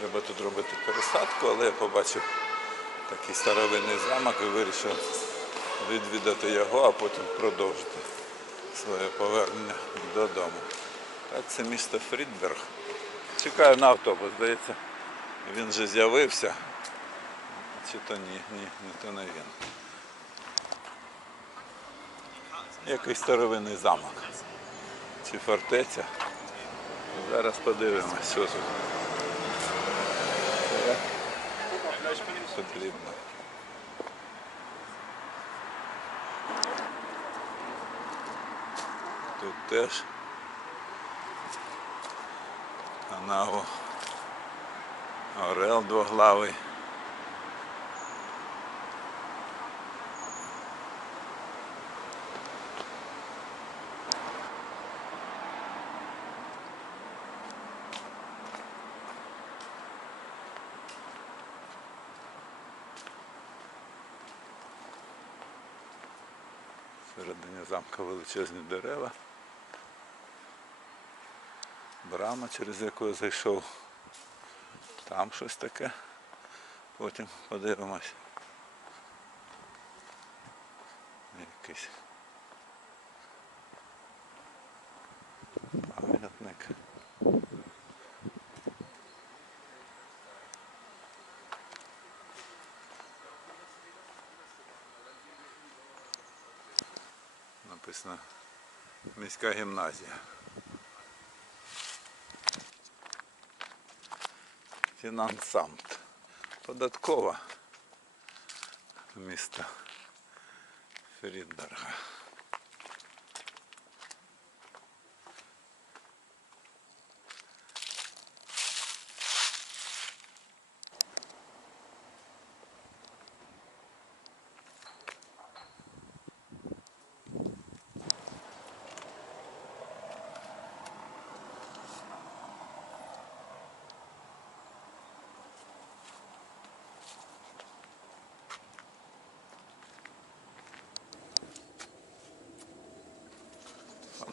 Треба тут робити пересадку, але я побачив такий старовинний замок і вирішив відвідати його, а потім продовжити своє повернення додому. Так, це місто Фрідберг. Чекаю на автобус, здається. Він вже з'явився. Чи то ні, ні, не то не він. Якийсь старовинний замок. Чи фортеця. Зараз подивимось, що тут. Потрібно. Тут теж канаву. Орел двоглавий. Всередині замка величезні дерева. Брама, через яку я зайшов. Там щось таке. Потім подивимось. Якийсь Написано міська гімназія. Фінансамт. Податкова міста Фрідберга.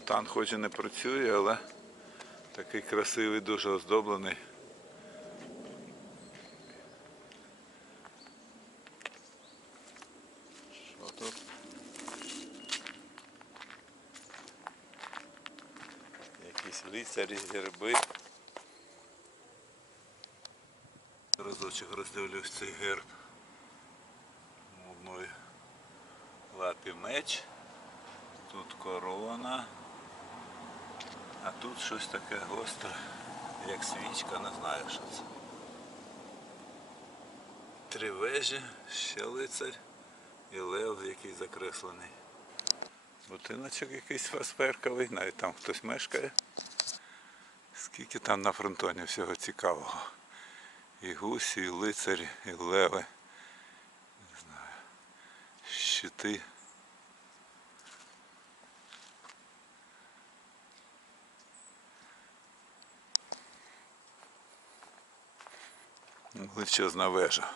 Фонтан хоч і не працює, але такий красивий, дуже оздоблений. Що лицарі, герби. Разочок роздивлюсь цей герб. В одної лапі меч. Тут корона. А тут щось таке гостре, як свічка, не знаю що це. Три вежі, ще лицар і лев, який закреслений. Будиночок якийсь фасперковий, навіть там хтось мешкає. Скільки там на фронтоні всього цікавого. І гусі, і лицарі, і леви. Не знаю. Щити. Величезна вежа.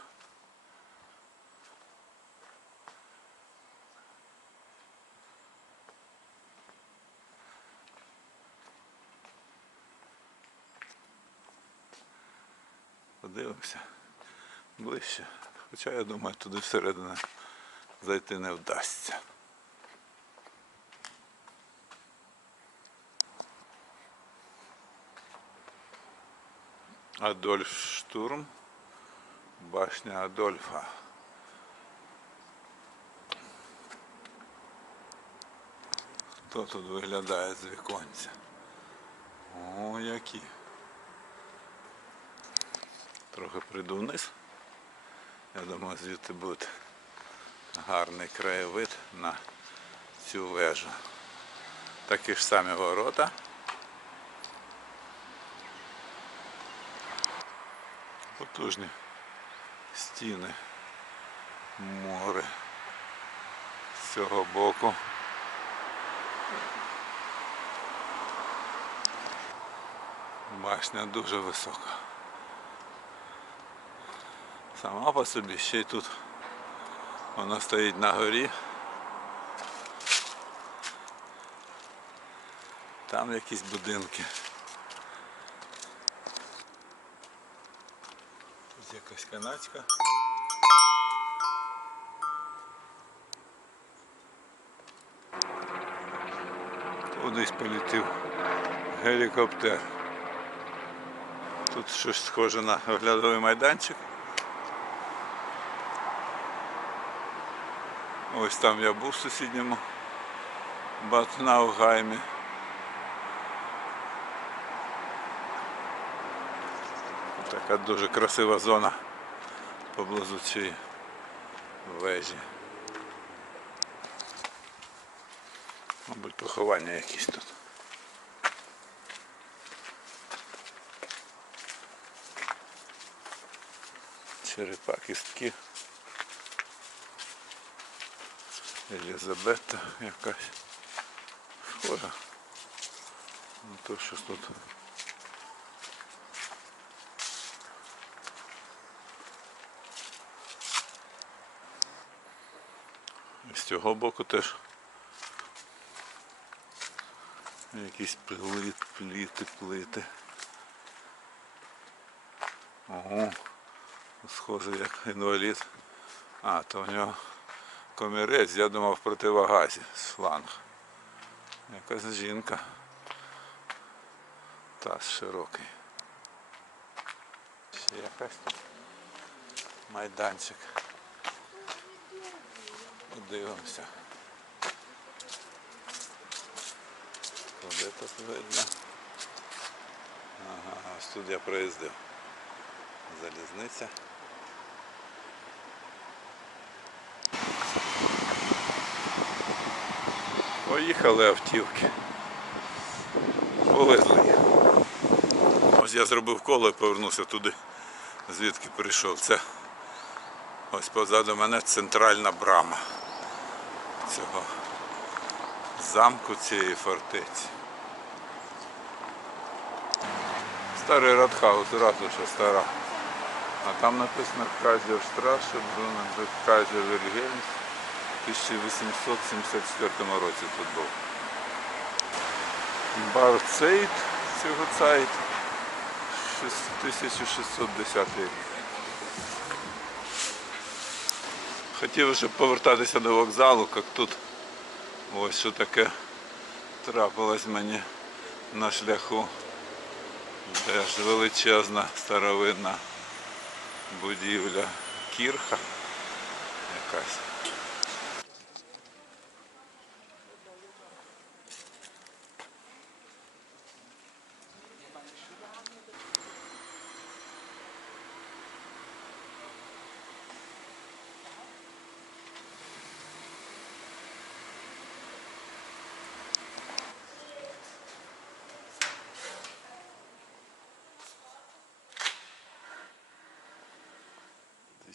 Подивимося ближче. Хоча я думаю, туди всередину зайти не вдасться. Адольф Штурм, башня Адольфа. Хто тут виглядає з віконця? О, які. Трохи прийду вниз. Я думаю, звідти буде гарний краєвид на цю вежу. Такі ж самі ворота. Потужні стіни, море з цього боку. Башня дуже висока. Сама по собі ще й тут вона стоїть на горі. Там якісь будинки. Якась канадська. Кудись полетів гелікоптер. Тут щось схоже на оглядовий майданчик. Ось там я був в сусідньому Батнаугаймі. Така дуже красива зона поблизу цієї вежі. Мабуть, поховання якісь тут. Черепа, кістки. Елізабета якась. Схожа. Ну то щось тут. Цього боку теж якісь плит, пліти, плити. Ого, схоже як інвалід. А, то в нього комірець, я думав в противогазі шланг. Якась жінка. Таз широкий. Ще якась тут майданчик. Подивимося. Куди тут видно? Ага, ось тут я проїздив. Залізниця. Поїхали автівки. Повезли. Ось я зробив коло і повернувся туди, звідки прийшов. Це ось позаду мене центральна брама цього замку цієї фортеці. Старий Радхаус, ратуша стара. А там написано Казер Штраше, Брунен Казер Вільгельмс. У 1874 році тут був. Бар Цейт цього цайт 1610 рік. Хотів вже повертатися до вокзалу, як тут ось що таке трапилось мені на шляху. Теж величезна старовинна будівля кірха якась.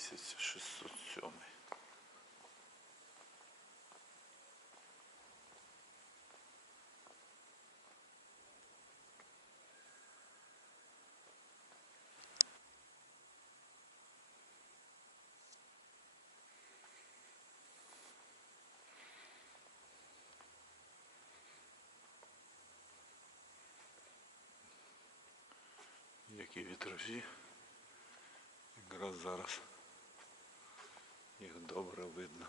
Шістсот сьомий. Які вітражі. Якраз зараз їх добре видно.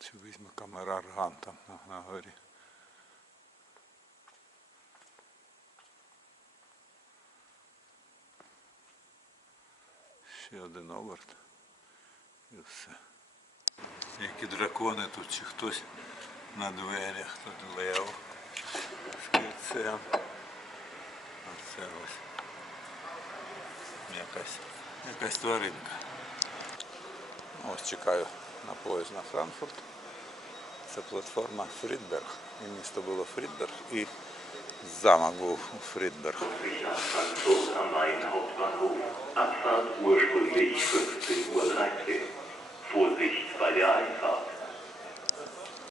Чи візьме камера арган там на, на горі. Ще один оберт і все. Які дракони тут чи хтось на дверях, тут лев з кільцем. А це ось якась, якась тваринка. Ось чекаю на поїзд на Франкфурт. Це платформа Фрідберг. І місто було Фрідберг і замок був у Фрідберг. Abfahrt ursprünglich 15.13 Uhr. Vorsicht bei der Einfahrt.